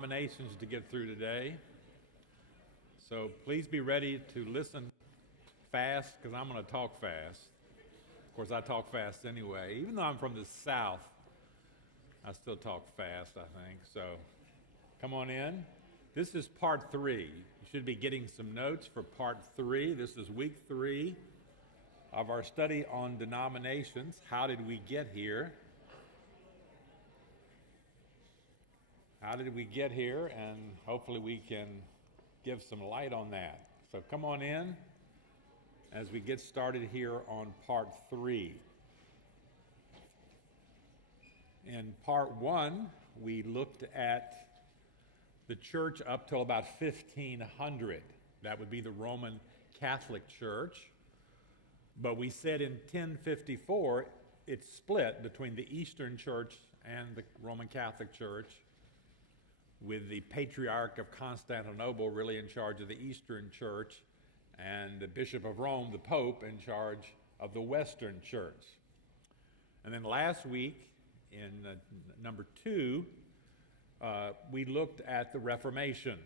Nominations to get through today. So please be ready to listen fast because I'm going to talk fast. Of course, I talk fast anyway. Even though I'm from the South, I still talk fast, I think. So come on in. This is part 3. You should be getting some notes for part 3. This is week 3 of our study on denominations. How did we get here? How did we get here? And hopefully we can give some light on that. So come on in as we get started here on part 3. In part 1, we looked at the church up till about 1500. That would be the Roman Catholic Church. But we said in 1054, it split between the Eastern Church and the Roman Catholic Church, with the Patriarch of Constantinople really in charge of the Eastern Church, and the Bishop of Rome, the Pope, in charge of the Western Church. And then last week, in number 2, we looked at the Reformation.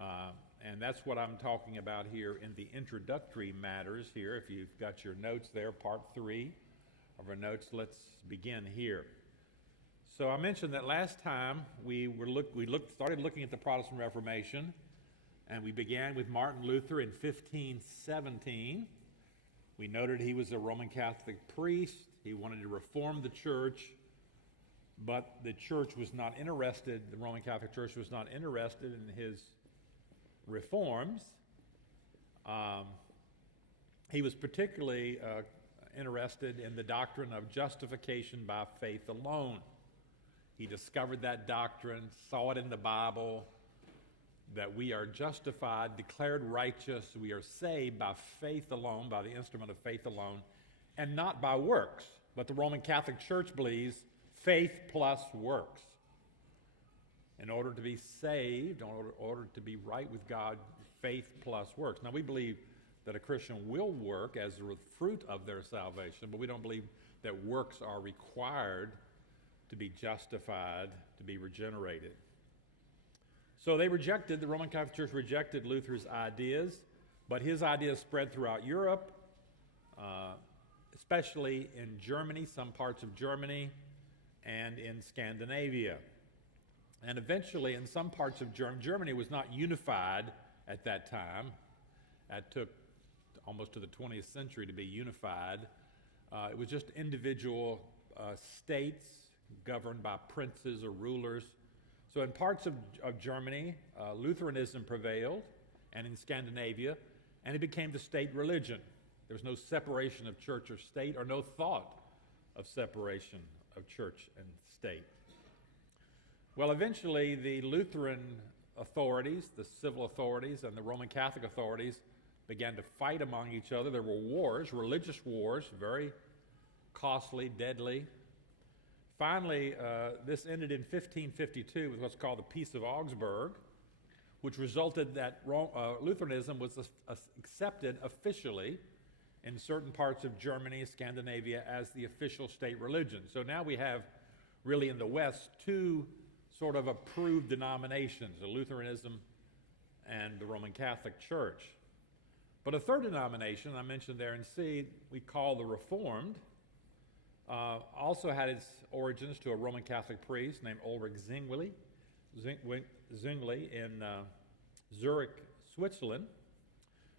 And that's what I'm talking about here in the introductory matters here. If you've got your notes there, part 3 of our notes, let's begin here. So I mentioned that last time we started looking at the Protestant Reformation, and we began with Martin Luther in 1517. We noted he was a Roman Catholic priest. He wanted to reform the church, but the church was not interested, the Roman Catholic Church was not interested in his reforms. He was particularly interested in the doctrine of justification by faith alone. He discovered that doctrine, saw it in the Bible, that we are justified, declared righteous, we are saved by faith alone, by the instrument of faith alone, and not by works. But the Roman Catholic Church believes faith plus works. In order to be saved, in order to be right with God, faith plus works. Now, we believe that a Christian will work as the fruit of their salvation, but we don't believe that works are required to be justified, to be regenerated. So the Roman Catholic Church rejected Luther's ideas, but his ideas spread throughout Europe, especially in Germany, some parts of Germany, and in Scandinavia. And eventually, in some parts of Germany was not unified at that time. It took almost to the 20th century to be unified. It was just individual states governed by princes or rulers. So in parts of Germany, Lutheranism prevailed, and in Scandinavia, and it became the state religion. There was no separation of church or state, or no thought of separation of church and state. Well, eventually the Lutheran authorities, the civil authorities, and the Roman Catholic authorities began to fight among each other. There were wars, religious wars, very costly, deadly. Finally, this ended in 1552 with what's called the Peace of Augsburg, which resulted that Lutheranism was accepted officially in certain parts of Germany, Scandinavia, as the official state religion. So now we have, really in the West, 2 sort of approved denominations, the Lutheranism and the Roman Catholic Church. But a third denomination, I mentioned there in C, we call the Reformed, also had its origins to a Roman Catholic priest named Ulrich Zwingli in Zurich, Switzerland.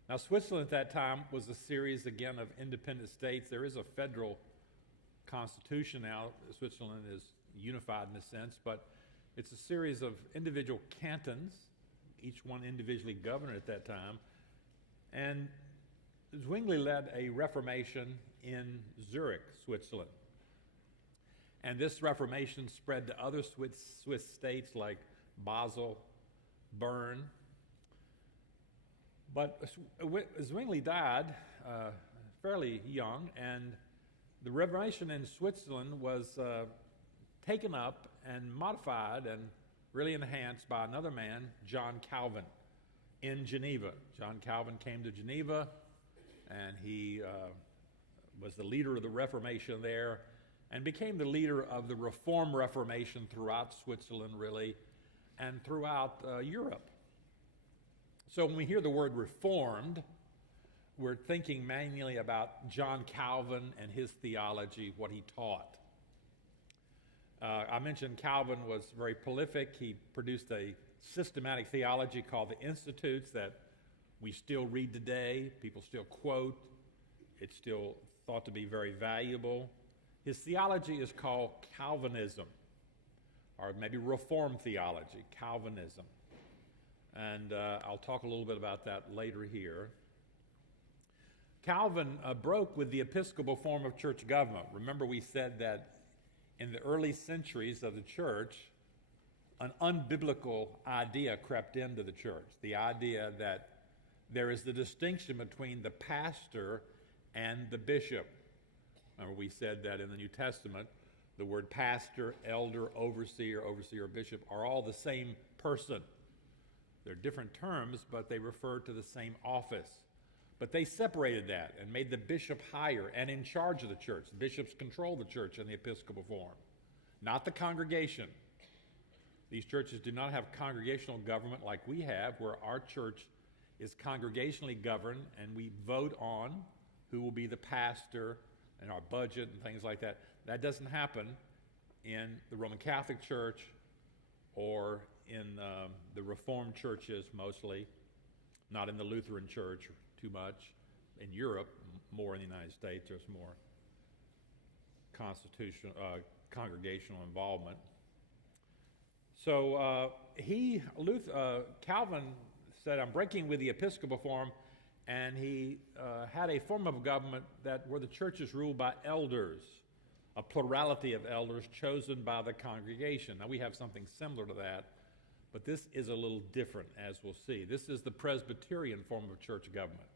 Now, Switzerland at that time was a series, again, of independent states. There is a federal constitution now. Switzerland is unified in a sense, but it's a series of individual cantons, each one individually governed at that time. And Zwingli led a reformation in Zurich, Switzerland. And this reformation spread to other Swiss states like Basel, Bern. But Zwingli died fairly young, and the reformation in Switzerland was taken up and modified and really enhanced by another man, John Calvin, in Geneva. John Calvin came to Geneva, and he was the leader of the Reformation there, and became the leader of the Reform Reformation throughout Switzerland, really. and throughout Europe. So when we hear the word Reformed, we're thinking mainly about John Calvin and his theology, what he taught. I mentioned Calvin was very prolific. He produced a systematic theology called the Institutes that we still read today. People still quote. It's still thought to be very valuable. His theology is called Calvinism, or maybe Reformed theology, Calvinism. And I'll talk a little bit about that later here. Calvin broke with the Episcopal form of church government. Remember, we said that in the early centuries of the church, an unbiblical idea crept into the church. The idea that there is the distinction between the pastor and the bishop. Remember, we said that in the New Testament, the word pastor, elder, overseer, bishop are all the same person. They're different terms, but they refer to the same office. But they separated that and made the bishop higher and in charge of the church. The bishops control the church in the Episcopal form, not the congregation. These churches do not have congregational government like we have, where our church is congregationally governed and we vote on who will be the pastor and our budget and things like that. That doesn't happen in the Roman Catholic Church or in the Reformed churches mostly, not in the Lutheran Church too much. In Europe, more in the United States, there's more congregational involvement. So Calvin said, I'm breaking with the Episcopal form, and he had a form of government where the church is ruled by elders, a plurality of elders chosen by the congregation. Now we have something similar to that, but this is a little different, as we'll see. This is the Presbyterian form of church government.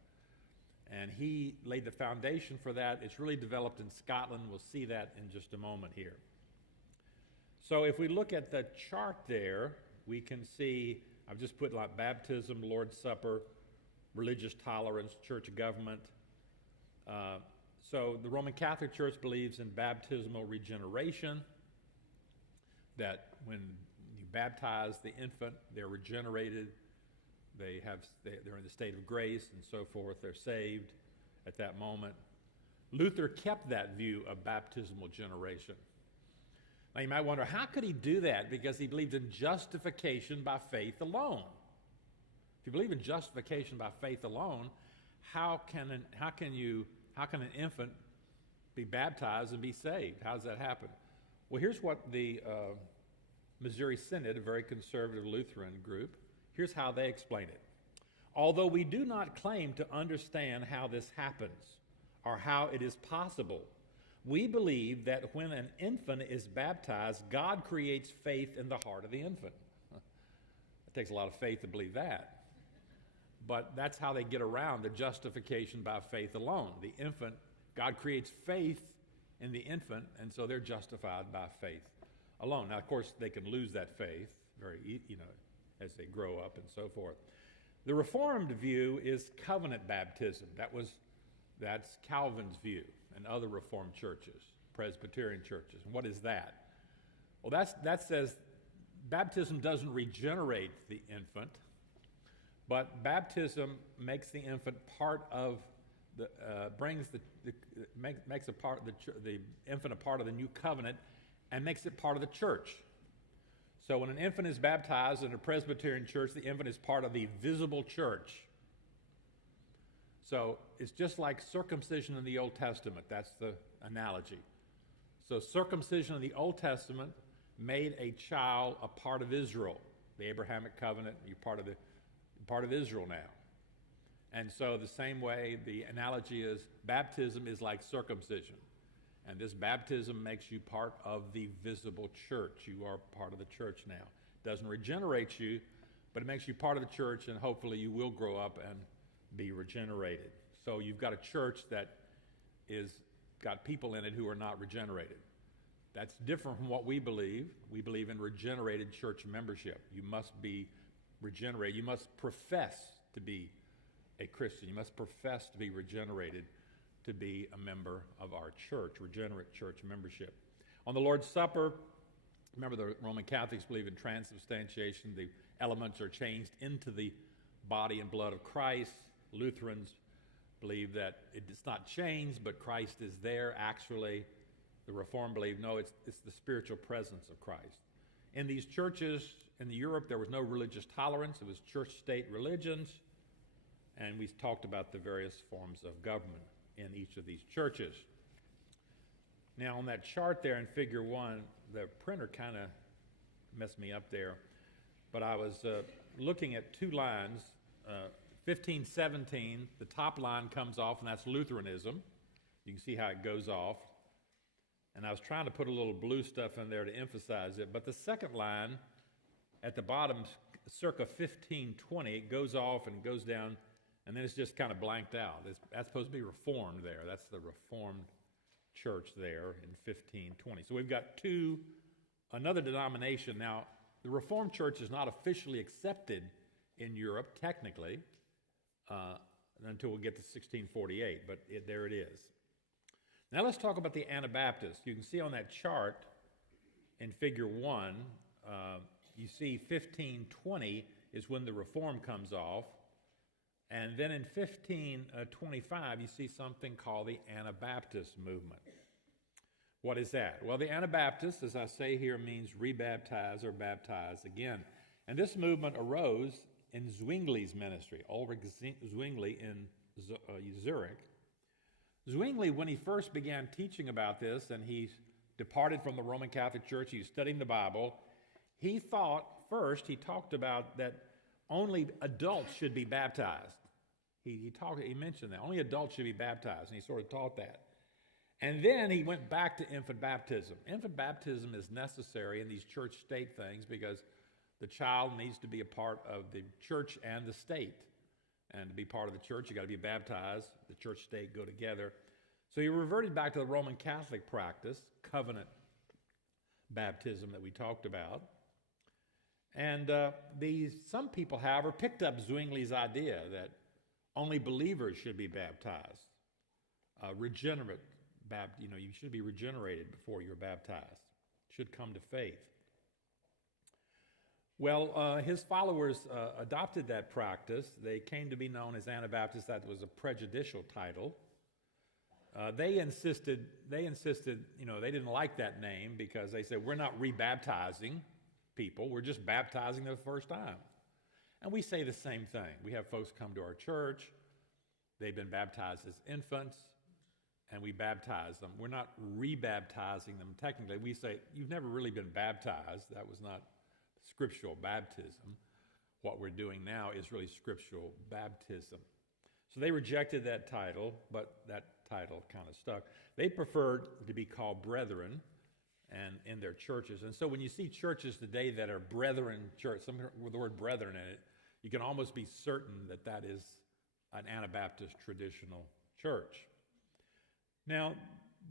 And he laid the foundation for that. It's really developed in Scotland. We'll see that in just a moment here. So if we look at the chart there, we can see, I've just put like baptism, Lord's Supper, religious tolerance, church government. So the Roman Catholic Church believes in baptismal regeneration, that when you baptize the infant, they're regenerated, they're in the state of grace and so forth, they're saved at that moment. Luther kept that view of baptismal generation. Now you might wonder, how could he do that? Because he believed in justification by faith alone. If you believe in justification by faith alone, how can an infant be baptized and be saved? How does that happen? Well, here's what the Missouri Synod, a very conservative Lutheran group, here's how they explain it. Although we do not claim to understand how this happens or how it is possible, we believe that when an infant is baptized, God creates faith in the heart of the infant. It takes a lot of faith to believe that. But that's how they get around the justification by faith alone. The infant, God creates faith in the infant, and so they're justified by faith alone. Now, of course, they can lose that faith as they grow up and so forth. The Reformed view is covenant baptism. That's Calvin's view and other Reformed churches, Presbyterian churches. And what is that? Well, that says baptism doesn't regenerate the infant, but baptism makes the infant part of the makes the infant a part of the new covenant and makes it part of the church. So when an infant is baptized in a Presbyterian church, the infant is part of the visible church. So it's just like circumcision in the Old Testament. That's the analogy. So circumcision in the Old Testament made a child a part of Israel, the Abrahamic covenant. You're part of Israel now. And so the same way, the analogy is baptism is like circumcision. And this baptism makes you part of the visible church. You are part of the church now. It doesn't regenerate you, but it makes you part of the church, and hopefully you will grow up and be regenerated. So you've got a church that is got people in it who are not regenerated. That's different from what we believe. We believe in regenerated church membership. You must be regenerated. You must profess to be a Christian. You must profess to be regenerated to be a member of our church, regenerate church membership. On the Lord's Supper, Remember, the Roman Catholics believe in transubstantiation. The elements are changed into the body and blood of Christ. Lutherans believe that it's not changed, but Christ is there actually. The Reformed believe, no, it's the spiritual presence of Christ. In these churches in Europe, there was no religious tolerance. It was church-state religions, and we talked about the various forms of government in each of these churches. Now, on that chart there in Figure 1, the printer kind of messed me up there, but I was looking at two lines. 1517, the top line comes off, and that's Lutheranism. You can see how it goes off. And I was trying to put a little blue stuff in there to emphasize it, but the second line at the bottom, circa 1520, it goes off and goes down, and then it's just kind of blanked out. That's supposed to be Reformed there. That's the Reformed church there in 1520. So we've got another denomination. Now, the Reformed church is not officially accepted in Europe, technically, until we get to 1648, but there it is. Now let's talk about the Anabaptists. You can see on that chart in Figure 1, you see 1520 is when the Reform comes off, and then in 1525 you see something called the Anabaptist movement. What is that? Well, the Anabaptist, as I say here, means rebaptize or baptize again. And this movement arose in Zwingli's ministry, Ulrich Zwingli in Zurich. Zwingli, when he first began teaching about this, and he departed from the Roman Catholic Church, he was studying the Bible, he talked about that only adults should be baptized. He mentioned that. Only adults should be baptized, and he sort of taught that. And then he went back to infant baptism. Infant baptism is necessary in these church-state things because the child needs to be a part of the church and the state. And to be part of the church, you got to be baptized. The church-state go together. So he reverted back to the Roman Catholic practice, covenant baptism that we talked about. And some people, however, picked up Zwingli's idea that only believers should be baptized. Regenerate, you should be regenerated before you're baptized. Should come to faith. Well, his followers adopted that practice. They came to be known as Anabaptists. That was a prejudicial title. They insisted, they didn't like that name because they said, we're not rebaptizing people, we're just baptizing them the first time. And we say the same thing. We have folks come to our church, they've been baptized as infants, and we baptize them. We're not rebaptizing them technically. We say, you've never really been baptized. That was not scriptural baptism. What we're doing now is really scriptural baptism. So they rejected that title, but that title kind of stuck. They preferred to be called brethren and in their churches. And so when you see churches today that are brethren church, some with the word brethren in it, you can almost be certain that that is an Anabaptist traditional church. Now,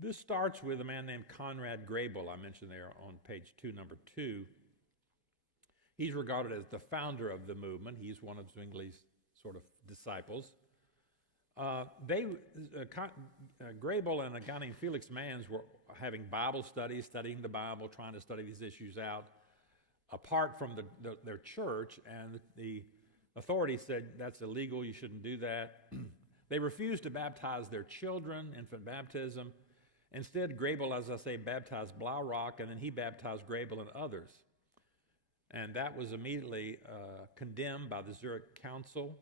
this starts with a man named Conrad Grebel, I mentioned there on page 2, number 2. He's regarded as the founder of the movement. He's one of Zwingli's sort of disciples. Grebel and a guy named Felix Manz were having Bible studies, studying the Bible, trying to study these issues out apart from their church, and the authorities said, that's illegal, you shouldn't do that. They refused to baptize their children, infant baptism. Instead, Grebel, as I say, baptized Blaurock, and then he baptized Grebel and others. And that was immediately condemned by the Zurich Council.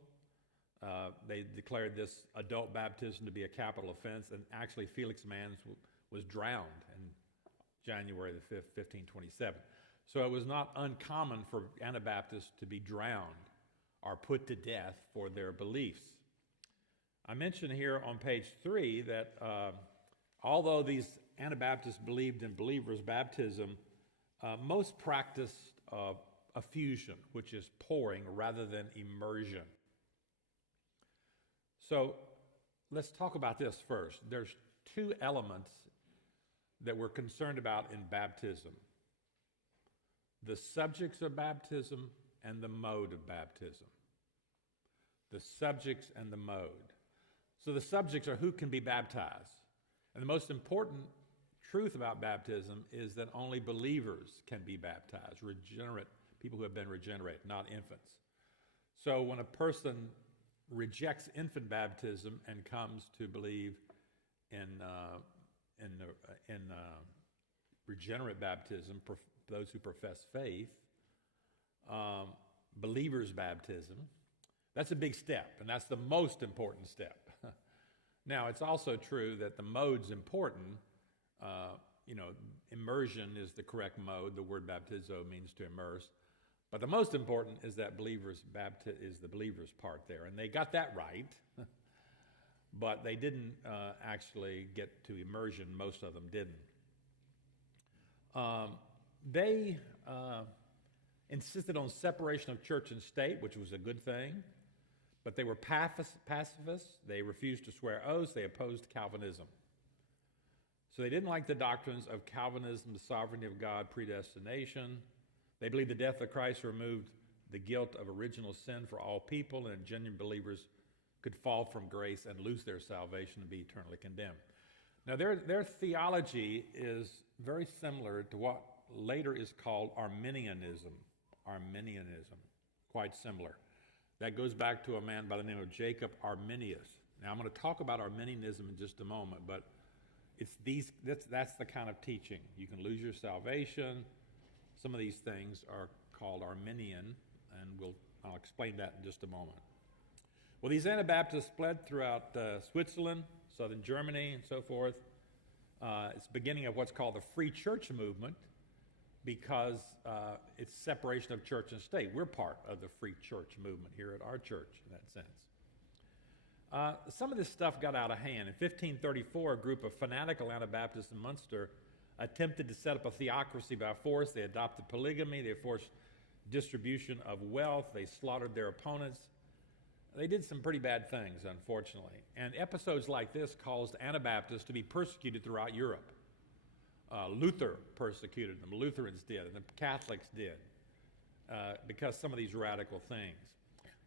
They declared this adult baptism to be a capital offense, and actually Felix Manz was drowned in January the 5th, 1527. So it was not uncommon for Anabaptists to be drowned or put to death for their beliefs. I mentioned here on page 3 that although these Anabaptists believed in believers' baptism, most practiced effusion, which is pouring rather than immersion. So let's talk about this first. There's two elements that we're concerned about in baptism: the subjects of baptism and the mode of baptism. The subjects and the mode. So the subjects are who can be baptized. And the most important truth about baptism is that only believers can be baptized, regenerate, people who have been regenerated, not infants. So when a person rejects infant baptism and comes to believe in regenerate baptism, those who profess faith, believers' baptism, that's a big step, and that's the most important step. Now, it's also true that the mode's important. Immersion is the correct mode. The word baptizo means to immerse. But the most important is that is the believer's part there. And they got that right, but they didn't actually get to immersion. Most of them didn't. They insisted on separation of church and state, which was a good thing. But they were pacifists. They refused to swear oaths. They opposed Calvinism. So they didn't like the doctrines of Calvinism, the sovereignty of God, predestination. They believed the death of Christ removed the guilt of original sin for all people, and genuine believers could fall from grace and lose their salvation and be eternally condemned. Now, their theology is very similar to what later is called Arminianism. Arminianism, quite similar. That goes back to a man by the name of Jacob Arminius. Now, I'm going to talk about Arminianism in just a moment, but that's the kind of teaching. You can lose your salvation. Some of these things are called Arminian, and I'll explain that in just a moment. Well, these Anabaptists spread throughout Switzerland, southern Germany, and so forth. It's the beginning of what's called the Free Church movement, because it's separation of church and state. We're part of the Free Church movement here at our church in that sense. Some of this stuff got out of hand. In 1534, a group of fanatical Anabaptists in Munster attempted to set up a theocracy by force. They adopted polygamy. They forced distribution of wealth. They slaughtered their opponents. They did some pretty bad things, unfortunately. And episodes like this caused Anabaptists to be persecuted throughout Europe. Luther persecuted them. Lutherans did, and the Catholics did, because some of these radical things.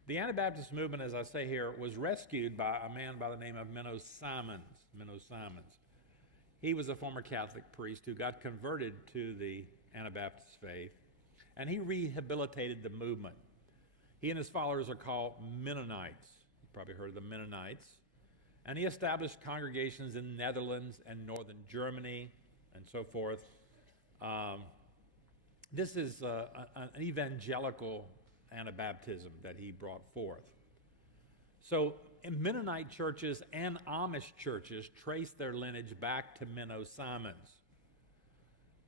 The Anabaptist movement, as I say here, was rescued by a man by the name of Menno Simons. Menno Simons. He was a former Catholic priest who got converted to the Anabaptist faith, and he rehabilitated the movement. He and his followers are called Mennonites. You've probably heard of the Mennonites. And he established congregations in the Netherlands and northern Germany and so forth. This is an evangelical Anabaptism that he brought forth. So in Mennonite churches and Amish churches trace their lineage back to Menno Simons.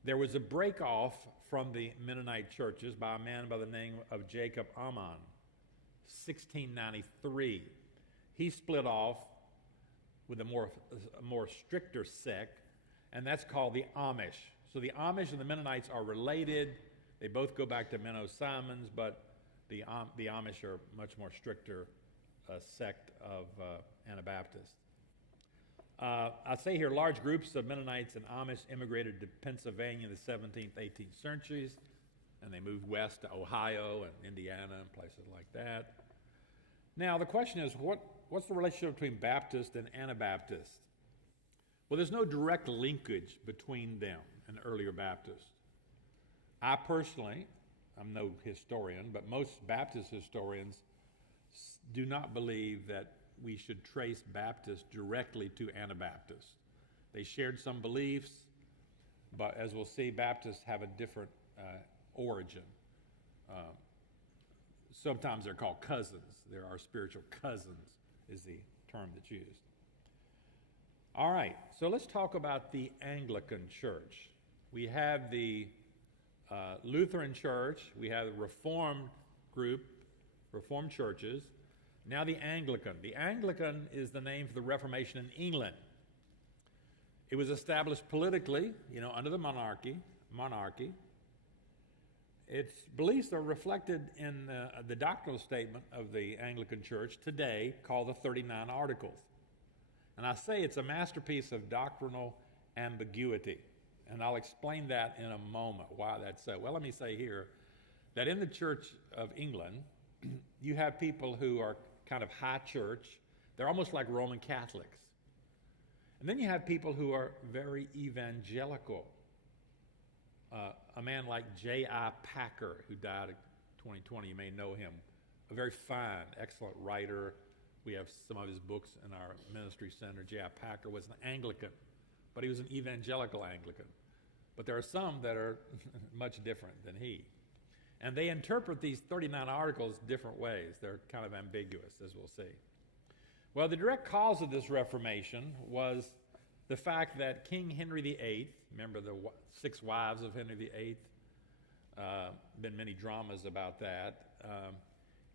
There was a break-off from the Mennonite churches by a man by the name of Jacob Amann, 1693. He split off with a more stricter sect, and that's called the Amish. So the Amish and the Mennonites are related. They both go back to Menno Simons, but the Amish are much more stricter sect of Anabaptists. I say here large groups of Mennonites and Amish immigrated to Pennsylvania in the 17th, 18th centuries, and they moved west to Ohio and Indiana and places like that. Now, the question is, what's the relationship between Baptist and Anabaptist? Well, there's no direct linkage between them and earlier Baptists. I personally, I'm no historian, but most Baptist historians do not believe that we should trace Baptists directly to Anabaptists. They shared some beliefs, but as we'll see, Baptists have a different origin. Sometimes they're called cousins. They're our spiritual cousins, is the term that's used. All right, so let's talk about the Anglican Church. We have the Lutheran Church, we have the Reformed group, Reformed churches. Now the Anglican. The Anglican is the name for the Reformation in England. It was established politically, under the monarchy. Its beliefs are reflected in the doctrinal statement of the Anglican Church today, called the 39 Articles. And I say it's a masterpiece of doctrinal ambiguity. And I'll explain that in a moment, why that's so. Well, let me say here that in the Church of England, you have people who are kind of high church. They're almost like Roman Catholics. And then you have people who are very evangelical. A man like J.I. Packer, who died in 2020, you may know him. A very fine, excellent writer. We have some of his books in our ministry center. J.I. Packer was an Anglican, but he was an evangelical Anglican. But there are some that are much different than he. And they interpret these 39 articles different ways. They're kind of ambiguous, as we'll see. Well, the direct cause of this Reformation was the fact that King Henry VIII, remember the 6 wives of Henry VIII, been many dramas about that.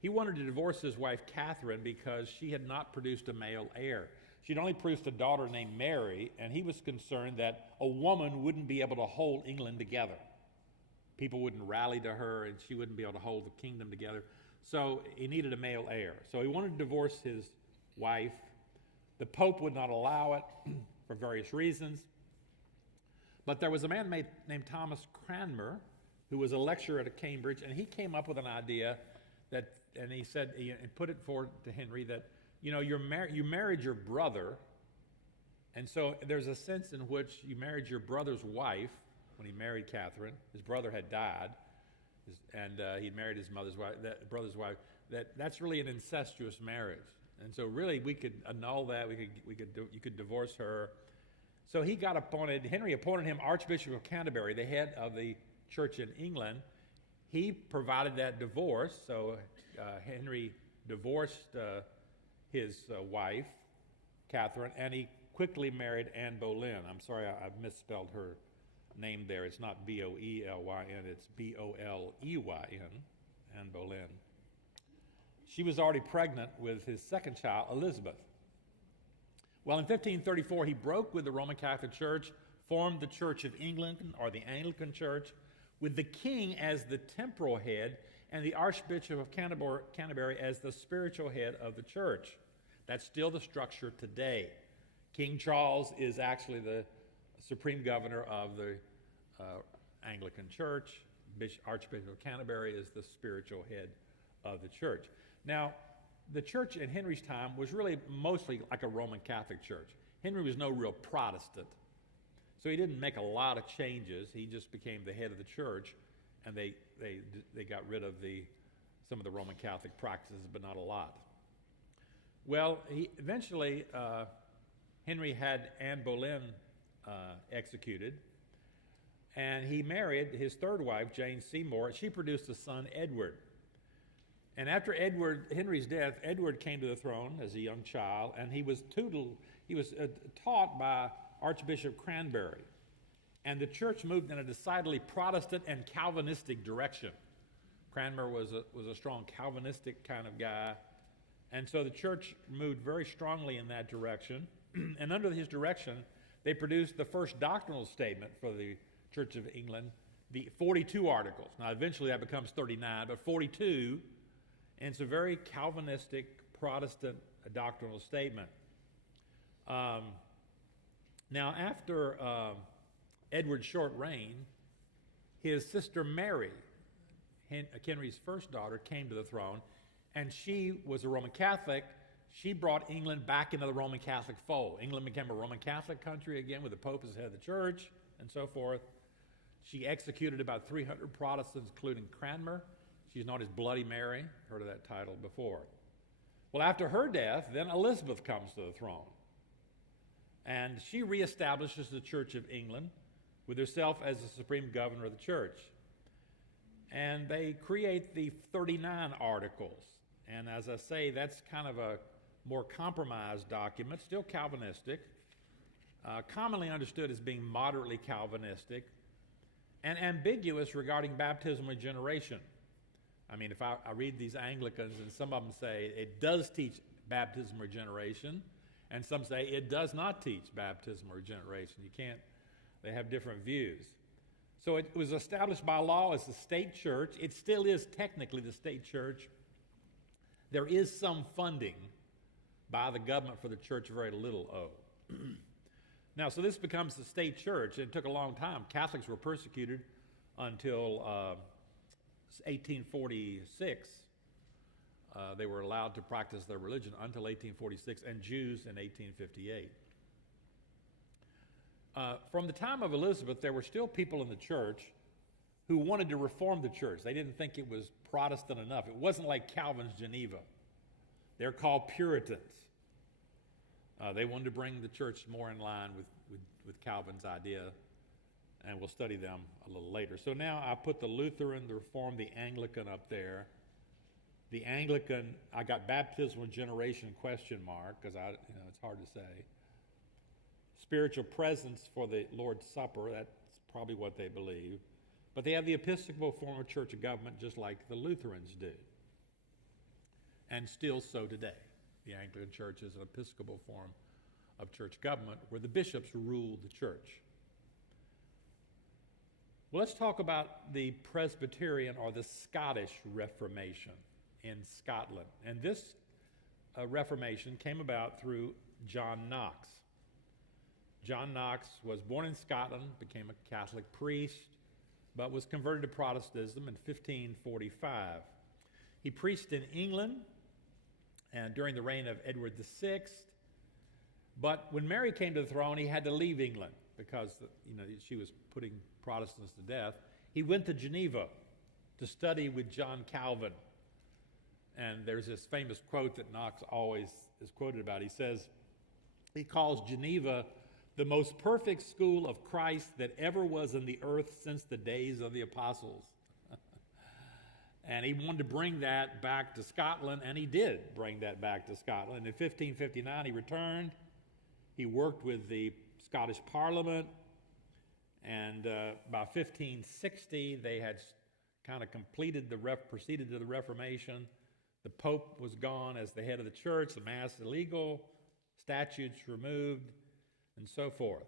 He wanted to divorce his wife Catherine because she had not produced a male heir. She'd only produced a daughter named Mary, and he was concerned that a woman wouldn't be able to hold England together. People wouldn't rally to her, and she wouldn't be able to hold the kingdom together. So he needed a male heir. So he wanted to divorce his wife. The Pope would not allow it for various reasons. But there was a man named Thomas Cranmer, who was a lecturer at Cambridge, and he came up with an idea that, and he said, and put it forward to Henry that, you know, you married your brother, and so there's a sense in which you married your brother's wife when he married Catherine. His brother had died, and he'd married his brother's wife. That's really an incestuous marriage, and so really we could annul that. You could divorce her. So he got appointed. Henry appointed him Archbishop of Canterbury, the head of the church in England. He provided that divorce. So Henry divorced his wife, Catherine, and he quickly married Anne Boleyn. I'm sorry, I misspelled her name there. It's not B-O-E-L-Y-N, it's B-O-L-E-Y-N, Anne Boleyn. She was already pregnant with his second child, Elizabeth. Well, in 1534, he broke with the Roman Catholic Church, formed the Church of England, or the Anglican Church, with the king as the temporal head and the Archbishop of Canterbury as the spiritual head of the church. That's still the structure today. King Charles is actually the supreme governor of the Anglican Church. Archbishop of Canterbury is the spiritual head of the church. Now, the church in Henry's time was really mostly like a Roman Catholic church. Henry was no real Protestant, so he didn't make a lot of changes. He just became the head of the church, and they got rid of some of the Roman Catholic practices, but not a lot. Well, eventually Henry had Anne Boleyn executed, and he married his third wife, Jane Seymour. She produced a son, Edward. And after Henry's death, Edward came to the throne as a young child, and he was taught by Archbishop Cranberry. And the church moved in a decidedly Protestant and Calvinistic direction. Cranmer was a strong Calvinistic kind of guy. And so the church moved very strongly in that direction. And under his direction, they produced the first doctrinal statement for the Church of England, the 42 articles. Now, eventually that becomes 39, but 42, and it's a very Calvinistic, Protestant doctrinal statement. Now, after Edward's short reign, his sister Mary, Henry's first daughter, came to the throne, and she was a Roman Catholic. She brought England back into the Roman Catholic fold. England became a Roman Catholic country again with the Pope as head of the church and so forth. She executed about 300 Protestants, including Cranmer. She's known as Bloody Mary. Heard of that title before. Well, after her death, then Elizabeth comes to the throne. And she reestablishes the Church of England with herself as the supreme governor of the church. And they create the 39 articles. And as I say, that's kind of a more compromised document, still Calvinistic, commonly understood as being moderately Calvinistic, and ambiguous regarding baptism and regeneration. I mean, if I read these Anglicans, and some of them say it does teach baptism or regeneration, and some say it does not teach baptism or regeneration. They have different views. So it was established by law as the state church. It still is technically the state church. There is some funding by the government for the church, very little O. Now, so this becomes the state church. It took a long time. Catholics were persecuted until 1846. They were allowed to practice their religion until 1846, and Jews in 1858. From the time of Elizabeth, there were still people in the church who wanted to reform the church. They didn't think it was Protestant enough. It wasn't like Calvin's Geneva. They're called Puritans. They wanted to bring the church more in line with Calvin's idea, and we'll study them a little later. So now I put the Lutheran, the Reformed, the Anglican up there. The Anglican, I got baptismal generation question mark, because it's hard to say. Spiritual presence for the Lord's Supper, that's probably what they believe. But they have the Episcopal form of church of government just like the Lutherans do. And still so today. The Anglican Church is an Episcopal form of church government where the bishops rule the church. Well, let's talk about the Presbyterian or the Scottish Reformation in Scotland. And this Reformation came about through John Knox. John Knox was born in Scotland, became a Catholic priest, but was converted to Protestantism in 1545. He preached in England and during the reign of Edward VI, but when Mary came to the throne, he had to leave England because she was putting Protestants to death. He went to Geneva to study with John Calvin. And there's this famous quote that Knox always is quoted about. He calls Geneva the most perfect school of Christ that ever was in the earth since the days of the apostles. And he wanted to bring that back to Scotland, and he did bring that back to Scotland. In 1559, he returned. He worked with the Scottish Parliament, and by 1560, they had kind of proceeded to the Reformation. The Pope was gone as the head of the church, the Mass illegal, statutes removed, and so forth.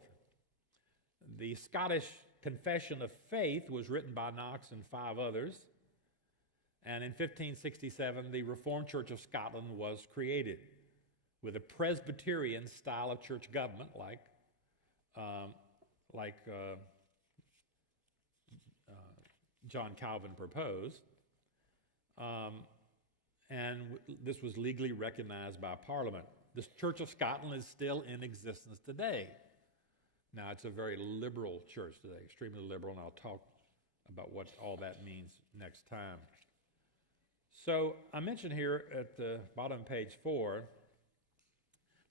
The Scottish Confession of Faith was written by Knox and 5 others, and in 1567, the Reformed Church of Scotland was created with a Presbyterian style of church government, like John Calvin proposed. And this was legally recognized by Parliament. The Church of Scotland is still in existence today. Now, it's a very liberal church today, extremely liberal, and I'll talk about what all that means next time. So I mentioned here at the bottom of page 4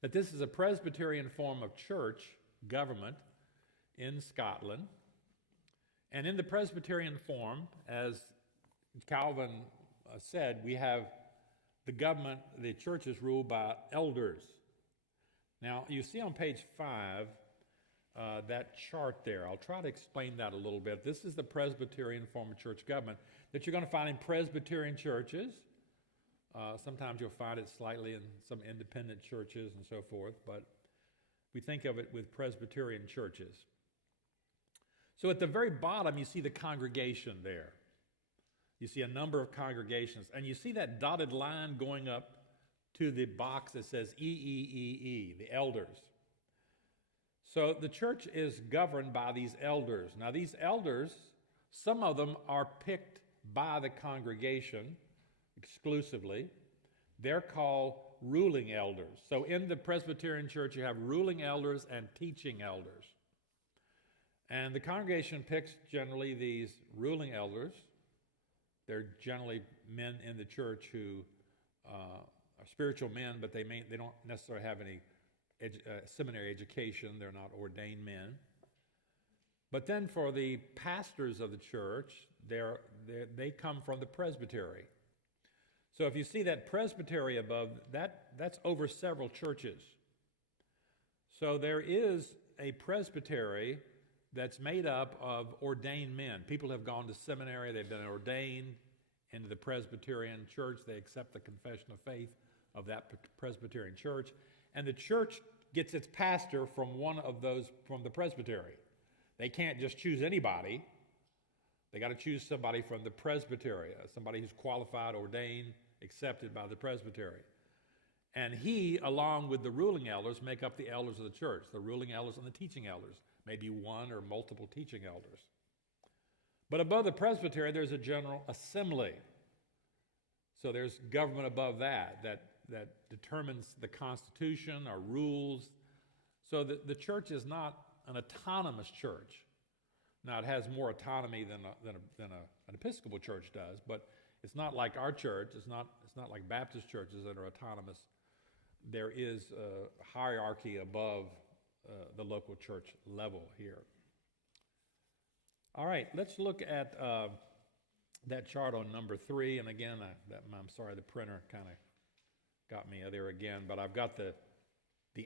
that this is a Presbyterian form of church government in Scotland. And in the Presbyterian form, as Calvin said, we have the government, the church is ruled by elders. Now, you see on page 5 that chart there. I'll try to explain that a little bit. This is the Presbyterian form of church government that you're going to find in Presbyterian churches. Sometimes you'll find it slightly in some independent churches and so forth, but we think of it with Presbyterian churches. So at the very bottom, you see the congregation there. You see a number of congregations, and you see that dotted line going up to the box that says EEEE, the elders. So the church is governed by these elders. Now these elders, some of them are picked by the congregation exclusively. They're called ruling elders. So in the Presbyterian church, you have ruling elders and teaching elders. And the congregation picks generally these ruling elders. They're generally men in the church who are spiritual men, but they don't necessarily have any seminary education. They're not ordained men. But then for the pastors of the church, they come from the presbytery. So if you see that presbytery above, that's over several churches. So there is a presbytery that's made up of ordained men. People have gone to seminary, they've been ordained into the Presbyterian church, they accept the confession of faith of that Presbyterian church, and the church gets its pastor from one of those from the presbytery. They can't just choose anybody. They got to choose somebody from the presbytery, somebody who's qualified, ordained, accepted by the presbytery. And he, along with the ruling elders, make up the elders of the church, the ruling elders and the teaching elders, maybe one or multiple teaching elders. But above the presbytery, there's a general assembly. So there's government above that determines the constitution or rules. So the church is not an autonomous church. Now, it has more autonomy than an Episcopal church does, but it's not like our church. It's not like Baptist churches that are autonomous. There is a hierarchy above the local church level here. All right, let's look at that chart on number 3. And again, I'm sorry, the printer kind of got me there again, but I've got the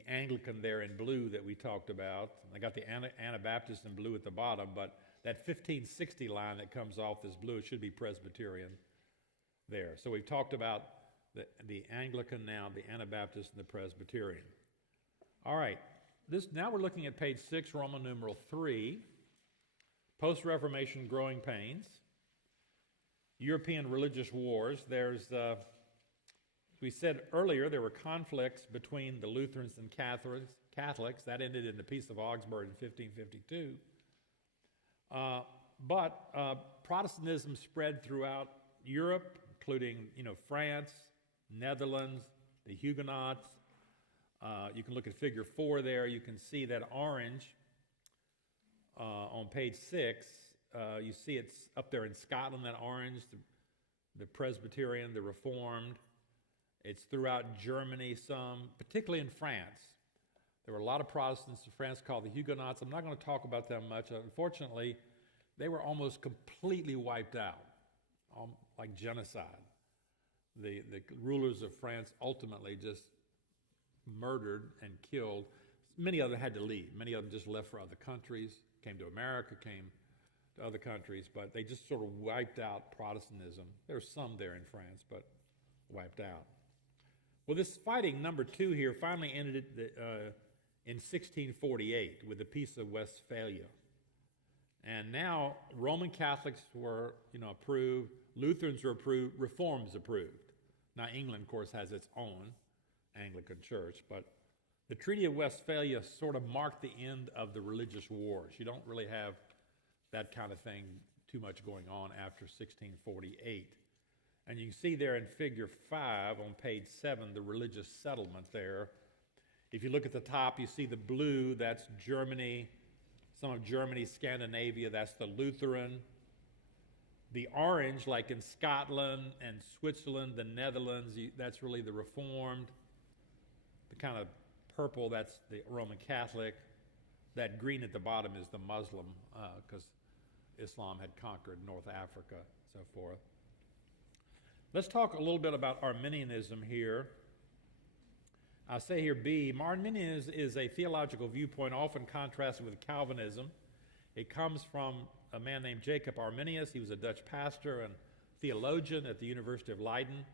Anglican there in blue that we talked about. I got the Anabaptist in blue at the bottom, but that 1560 line that comes off this blue, it should be Presbyterian there. So we've talked about the Anglican now, the Anabaptist, and the Presbyterian. All right, now we're looking at page 6, Roman numeral 3, Post-Reformation Growing Pains, European Religious Wars. There's we said earlier there were conflicts between the Lutherans and Catholics. That ended in the Peace of Augsburg in 1552. But Protestantism spread throughout Europe, including France, Netherlands, the Huguenots. You can look at figure 4 there. You can see that orange on page 6. You see it's up there in Scotland, that orange, the Presbyterian, the Reformed. It's throughout Germany, some, particularly in France. There were a lot of Protestants in France called the Huguenots. I'm not going to talk about them much. Unfortunately, they were almost completely wiped out, like genocide. The rulers of France ultimately just murdered and killed. Many of them had to leave. Many of them just left for other countries, came to America, came to other countries, but they just sort of wiped out Protestantism. There's some there in France, but wiped out. Well, this fighting, number 2 here, finally ended in 1648 with the Peace of Westphalia. And now Roman Catholics were, approved, Lutherans were approved, Reforms approved. Now England, of course, has its own Anglican church, but the Treaty of Westphalia sort of marked the end of the religious wars. You don't really have that kind of thing too much going on after 1648. And you can see there in figure 5 on page 7, the religious settlement there. If you look at the top, you see the blue, that's Germany, some of Germany, Scandinavia, that's the Lutheran. The orange, like in Scotland and Switzerland, the Netherlands, that's really the Reformed. The kind of purple, that's the Roman Catholic. That green at the bottom is the Muslim, because Islam had conquered North Africa, and so forth. Let's talk a little bit about Arminianism here. I say here B, Arminianism is a theological viewpoint often contrasted with Calvinism. It comes from a man named Jacob Arminius. He was a Dutch pastor and theologian at the University of Leiden.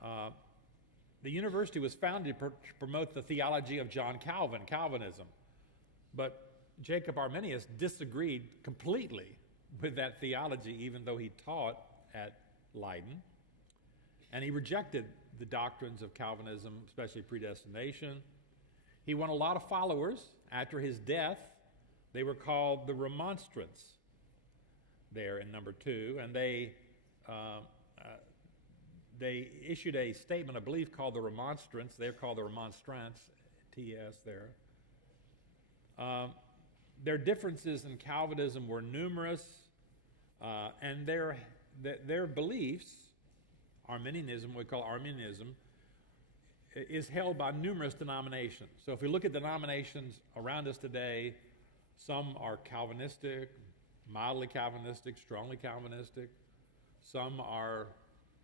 The university was founded to promote the theology of John Calvin, Calvinism. But Jacob Arminius disagreed completely with that theology, even though he taught at Leiden. And he rejected the doctrines of Calvinism, especially predestination. He won a lot of followers. After his death, they were called the Remonstrants there in number 2, and they issued a statement, I believe, called the Remonstrants. They're called the Remonstrants, TS there. Their differences in Calvinism were numerous, and their beliefs, Arminianism, we call Arminianism, is held by numerous denominations. So if we look at denominations around us today, some are Calvinistic, mildly Calvinistic, strongly Calvinistic. Some are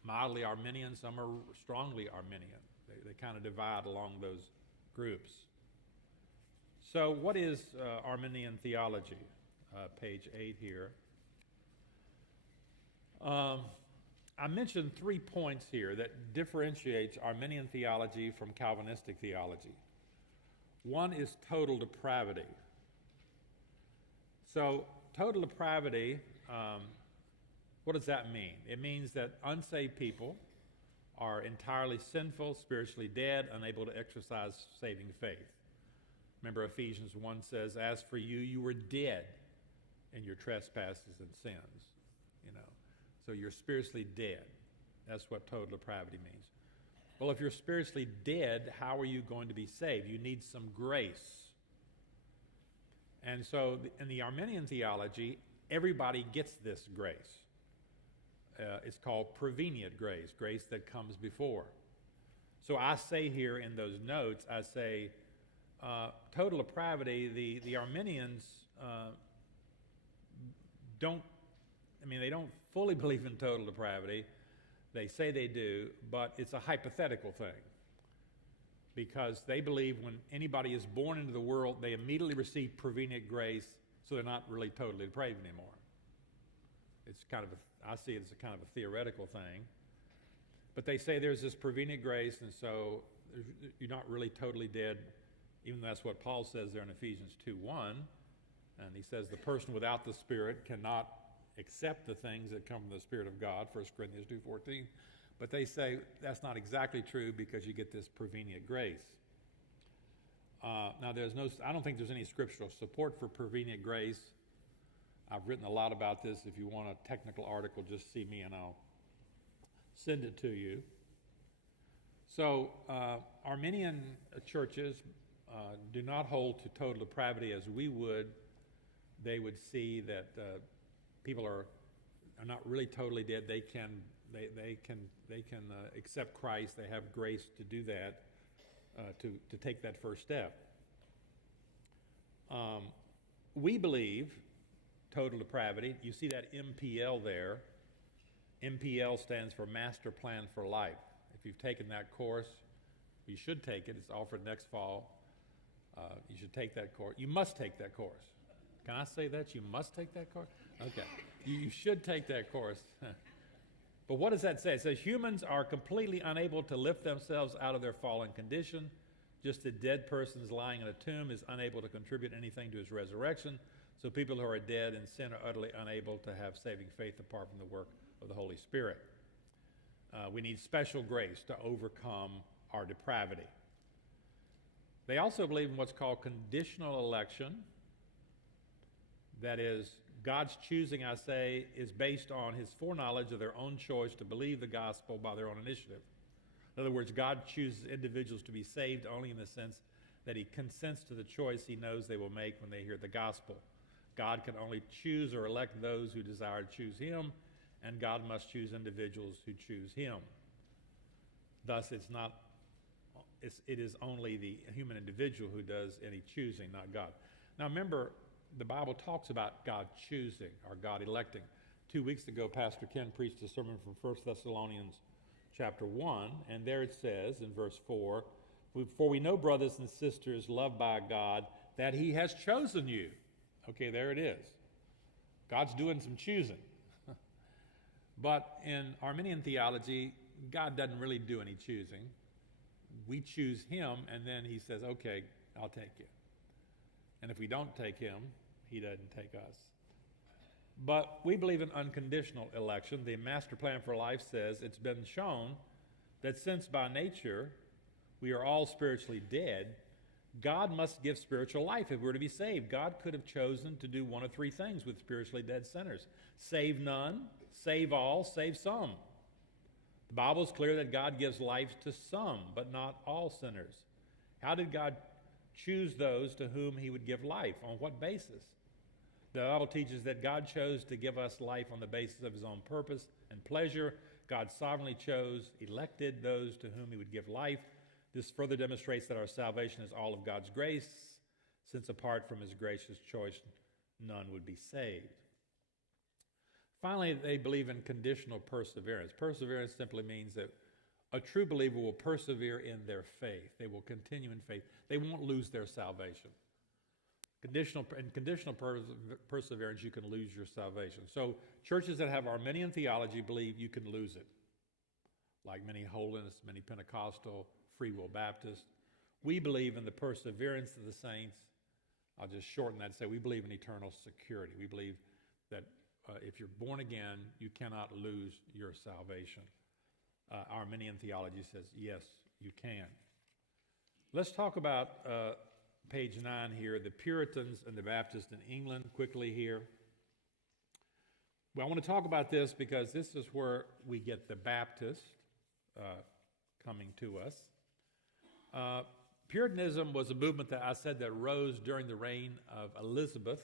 mildly Arminian, some are strongly Arminian. They kind of divide along those groups. So what is Arminian theology? Page 8 here. I mentioned 3 points here that differentiates Arminian theology from Calvinistic theology. One is total depravity. So total depravity, what does that mean? It means that unsaved people are entirely sinful, spiritually dead, unable to exercise saving faith. Remember Ephesians 1 says, as for you, you were dead in your trespasses and sins. So you're spiritually dead. That's what total depravity means. Well, if you're spiritually dead, how are you going to be saved? You need some grace. And so in the Arminian theology, everybody gets this grace. It's called prevenient grace, grace that comes before. So I say here in those notes, I say total depravity, the Arminians they don't fully believe in total depravity. They say they do, but it's a hypothetical thing. Because they believe when anybody is born into the world, they immediately receive prevenient grace, so they're not really totally depraved anymore. It's I see it as a kind of a theoretical thing. But they say there's this prevenient grace, and so you're not really totally dead, even though that's what Paul says there in Ephesians 2:1. And he says the person without the Spirit cannot accept the things that come from the Spirit of God, 1 Corinthians 2:14. But they say that's not exactly true because you get this prevenient grace. Now, I don't think there's any scriptural support for prevenient grace. I've written a lot about this. If you want a technical article, just see me and I'll send it to you. So Arminian churches do not hold to total depravity as we would. They would see that people are not really totally dead. They can accept Christ. They have grace to do that, to take that first step. We believe total depravity. You see that MPL there. MPL stands for Master Plan for Life. If you've taken that course, you should take it. It's offered next fall. You should take that course. You must take that course. Can I say that? You must take that course? Okay. You should take that course. But what does that say? It says humans are completely unable to lift themselves out of their fallen condition. Just a dead person lying in a tomb is unable to contribute anything to his resurrection. So people who are dead in sin are utterly unable to have saving faith apart from the work of the Holy Spirit. We need special grace to overcome our depravity. They also believe in what's called conditional election. That is, God's choosing, I say, is based on his foreknowledge of their own choice to believe the gospel by their own initiative. In other words, God chooses individuals to be saved only in the sense that he consents to the choice he knows they will make when they hear the gospel. God can only choose or elect those who desire to choose him, and God must choose individuals who choose him. Thus, it is only the human individual who does any choosing, not God. Now remember, the Bible talks about God choosing or God electing. 2 weeks ago, Pastor Ken preached a sermon from 1 Thessalonians chapter 1, and there it says in verse 4, "For we know, brothers and sisters, loved by God, that he has chosen you." Okay, there it is. God's doing some choosing. But in Arminian theology, God doesn't really do any choosing. We choose him, and then he says, okay, I'll take you. And if we don't take him, he doesn't take us. But we believe in unconditional election. The Master Plan for Life says it's been shown that since by nature we are all spiritually dead, God must give spiritual life if we're to be saved. God could have chosen to do one of three things with spiritually dead sinners: save none, save all, save some. The Bible is clear that God gives life to some, but not all sinners. How did God choose those to whom he would give life? On what basis? The Bible teaches that God chose to give us life on the basis of his own purpose and pleasure. God sovereignly chose, elected those to whom he would give life. This further demonstrates that our salvation is all of God's grace, since apart from his gracious choice, none would be saved. Finally, they believe in conditional perseverance. Perseverance simply means that a true believer will persevere in their faith. They will continue in faith. They won't lose their salvation. In conditional perseverance, you can lose your salvation. So churches that have Arminian theology believe you can lose it, like many Holiness, many Pentecostal, Free Will Baptist. We believe in the perseverance of the saints. I'll just shorten that and say we believe in eternal security. We believe that if you're born again, you cannot lose your salvation. Arminian theology says, yes, you can. Let's talk about page 9 here, the Puritans and the Baptists in England, quickly here. Well, I want to talk about this because this is where we get the Baptist coming to us. Puritanism was a movement that I said that rose during the reign of Elizabeth,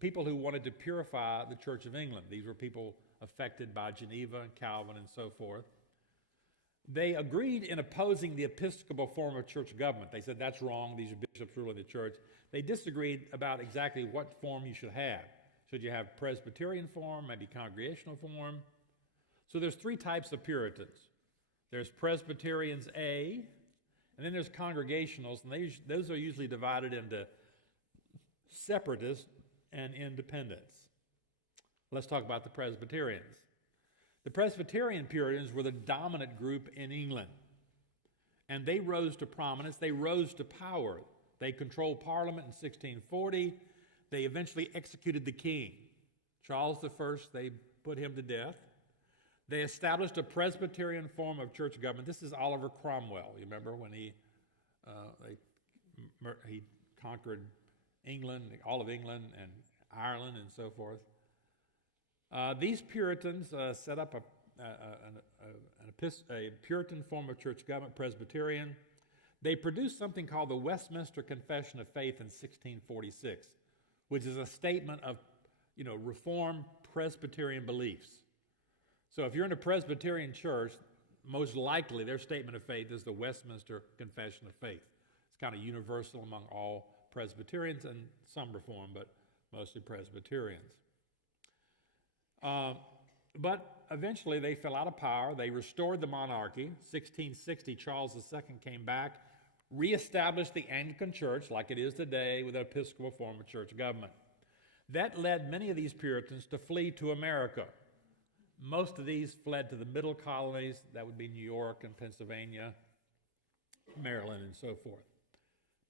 people who wanted to purify the Church of England. These were people affected by Geneva and Calvin and so forth. They agreed in opposing the Episcopal form of church government. They said that's wrong, these are bishops ruling the church. They disagreed about exactly what form you should have. Should you have Presbyterian form, maybe Congregational form? So there's three types of Puritans. There's Presbyterians A, and then there's Congregationals, and those are usually divided into Separatists and Independents. Let's talk about the Presbyterians. The Presbyterian Puritans were the dominant group in England, and they rose to prominence. They rose to power. They controlled Parliament in 1640. They eventually executed the king. Charles I, they put him to death. They established a Presbyterian form of church government. This is Oliver Cromwell. You remember when he conquered England, all of England and Ireland and so forth. These Puritans set up a Puritan form of church government, Presbyterian. They produced something called the Westminster Confession of Faith in 1646, which is a statement of, Reformed Presbyterian beliefs. So if you're in a Presbyterian church, most likely their statement of faith is the Westminster Confession of Faith. It's kind of universal among all Presbyterians and some Reformed, but mostly Presbyterians. But eventually they fell out of power. They restored the monarchy. 1660, Charles II came back, reestablished the Anglican Church like it is today with an Episcopal form of church government. That led many of these Puritans to flee to America. Most of these fled to the middle colonies. That would be New York and Pennsylvania, Maryland, and so forth.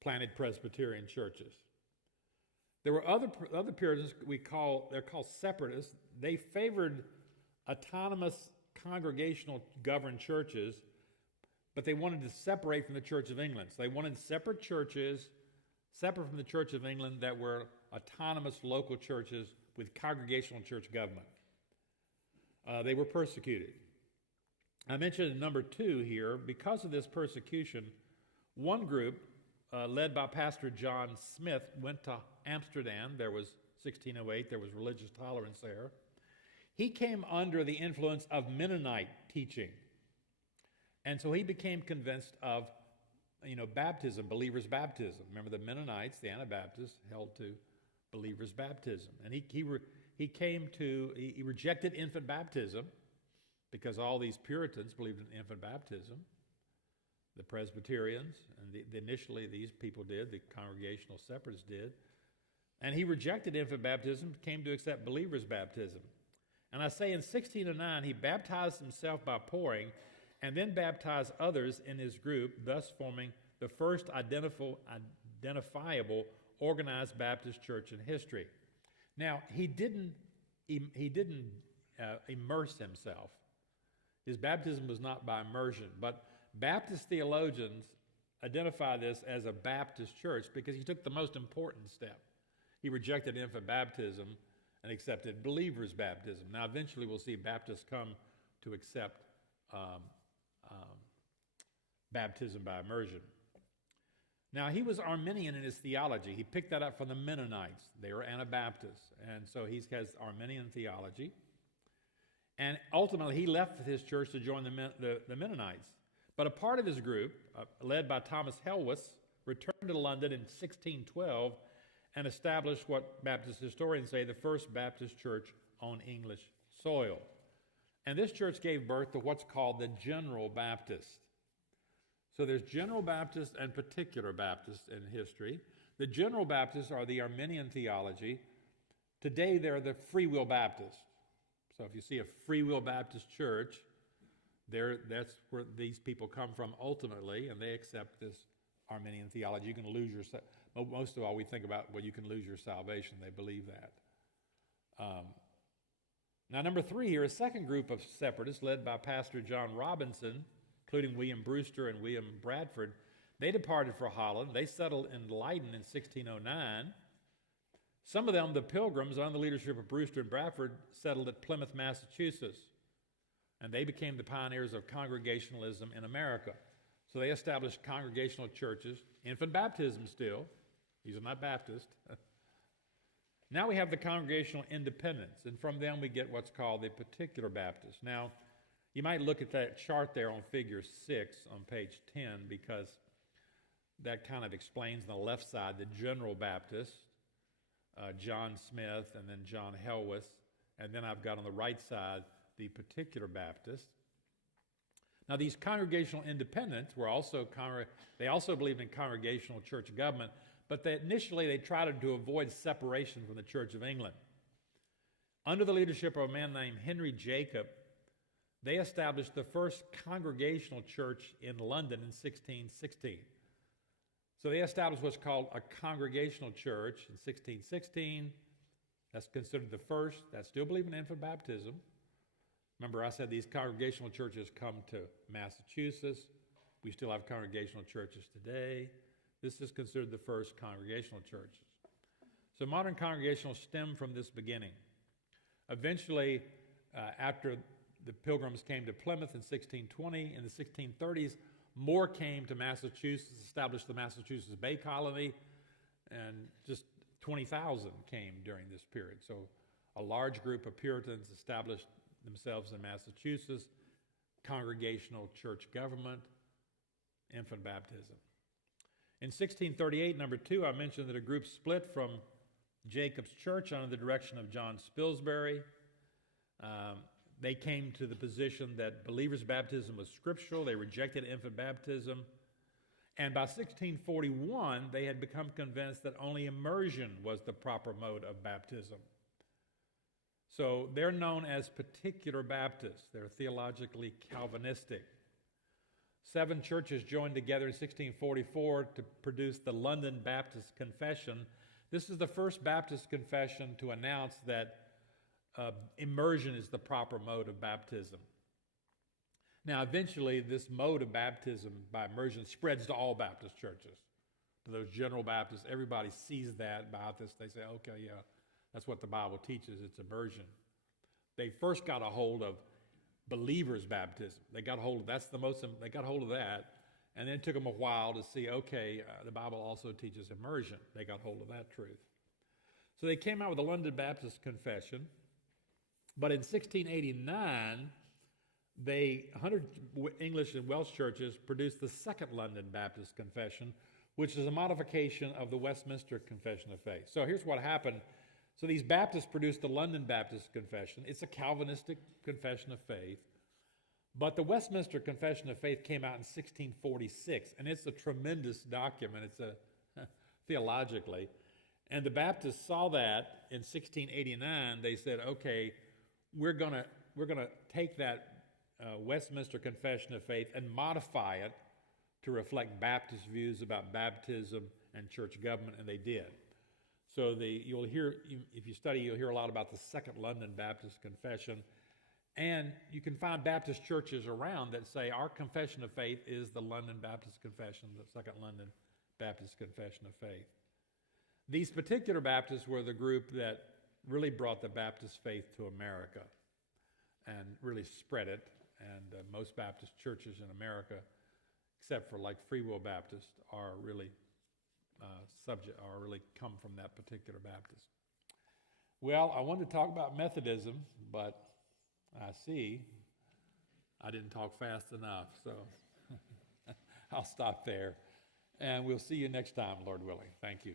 Planted Presbyterian churches. There were other Puritans they're called separatists. They favored autonomous congregational governed churches, but they wanted to separate from the Church of England. So they wanted separate churches, separate from the Church of England, that were autonomous local churches with congregational church government. They were persecuted. I mentioned number 2 here. Because of this persecution, one group, led by Pastor John Smith, went to Amsterdam. There was 1608. There was religious tolerance there. He came under the influence of Mennonite teaching. And so he became convinced of, baptism, believers' baptism. Remember, the Mennonites, the Anabaptists, held to believers' baptism. And he rejected infant baptism because all these Puritans believed in infant baptism. The Presbyterians, and initially these people did, the Congregational Separatists did. And he rejected infant baptism, came to accept believers' baptism. And I say in 1609, he baptized himself by pouring, and then baptized others in his group, thus forming the first identifiable organized Baptist church in history. Now, he didn't immerse himself. His baptism was not by immersion, but Baptist theologians identify this as a Baptist church because he took the most important step. He rejected infant baptism and accepted believers' baptism. Now, eventually we'll see Baptists come to accept baptism by immersion. Now, he was Arminian in his theology. He picked that up from the Mennonites. They were Anabaptists, and so he has Arminian theology. And ultimately, he left his church to join the Mennonites. But a part of his group, led by Thomas Helwys, returned to London in 1612 and established what Baptist historians say the first Baptist church on English soil. And this church gave birth to what's called the General Baptist. So there's General Baptist and Particular Baptist in history. The General Baptists are the Arminian theology. Today they're the Free Will Baptists. So if you see a Free Will Baptist church, that's where these people come from ultimately, and they accept this Arminian theology. You can lose your, most of all, we think about, well, you can lose your salvation. They believe that. Now, number 3 here, a second group of separatists led by Pastor John Robinson, including William Brewster and William Bradford. They departed for Holland. They settled in Leiden in 1609. Some of them, the Pilgrims, under the leadership of Brewster and Bradford, settled at Plymouth, Massachusetts. And they became the pioneers of Congregationalism in America. So they established congregational churches, infant baptism still. These are not Baptist. Now we have the congregational independents, and from them we get what's called the particular Baptist. Now, you might look at that chart there on figure 6 on page 10, because that kind of explains on the left side the general Baptist, John Smith, and then John Helwith, and then I've got on the right side the particular Baptist. Now, these congregational independents were also they also believed in congregational church government, but initially they tried to avoid separation from the Church of England. Under the leadership of a man named Henry Jacob, they established the first congregational church in London in 1616. So they established what's called a congregational church in 1616. That's considered the first. That still believe in infant baptism. Remember, I said these congregational churches come to Massachusetts. We still have congregational churches today. This is considered the first congregational churches. So modern congregational stem from this beginning. Eventually, after the Pilgrims came to Plymouth in 1620, in the 1630s, more came to Massachusetts, established the Massachusetts Bay Colony, and just 20,000 came during this period. So a large group of Puritans established themselves in Massachusetts, congregational church government, infant baptism. In 1638, number 2, I mentioned that a group split from Jacob's church under the direction of John Spilsbury. They came to the position that believers' baptism was scriptural. They rejected infant baptism. And by 1641, they had become convinced that only immersion was the proper mode of baptism. So they're known as particular Baptists. They're theologically Calvinistic. 7 churches joined together in 1644 to produce the London Baptist Confession. This is the first Baptist confession to announce that immersion is the proper mode of baptism. Now, eventually, this mode of baptism by immersion spreads to all Baptist churches, to those general Baptists. Everybody sees that about this. They say, okay, yeah, that's what the Bible teaches. It's immersion. They first got a hold of believers' baptism. They got a hold of they got a hold of that, and then it took them a while to see, okay, the Bible also teaches immersion. They got hold of that truth. So they came out with the London Baptist Confession. But in 1689, 100 English and Welsh churches produced the Second London Baptist Confession, which is a modification of the Westminster Confession of Faith. So here's what happened. So these Baptists produced the London Baptist Confession. It's a Calvinistic confession of faith. But the Westminster Confession of Faith came out in 1646, and it's a tremendous document. It's theologically. And the Baptists saw that in 1689. They said, okay, we're gonna take that Westminster Confession of Faith and modify it to reflect Baptist views about baptism and church government, and they did. So you'll hear, if you study, you'll hear a lot about the Second London Baptist Confession, and you can find Baptist churches around that say our confession of faith is the London Baptist Confession, the Second London Baptist Confession of Faith. These particular Baptists were the group that really brought the Baptist faith to America and really spread it. And most Baptist churches in America, except for like Free Will Baptist, are really come from that particular Baptist. Well, I wanted to talk about Methodism, but I see I didn't talk fast enough, so I'll stop there. And we'll see you next time, Lord willing. Thank you.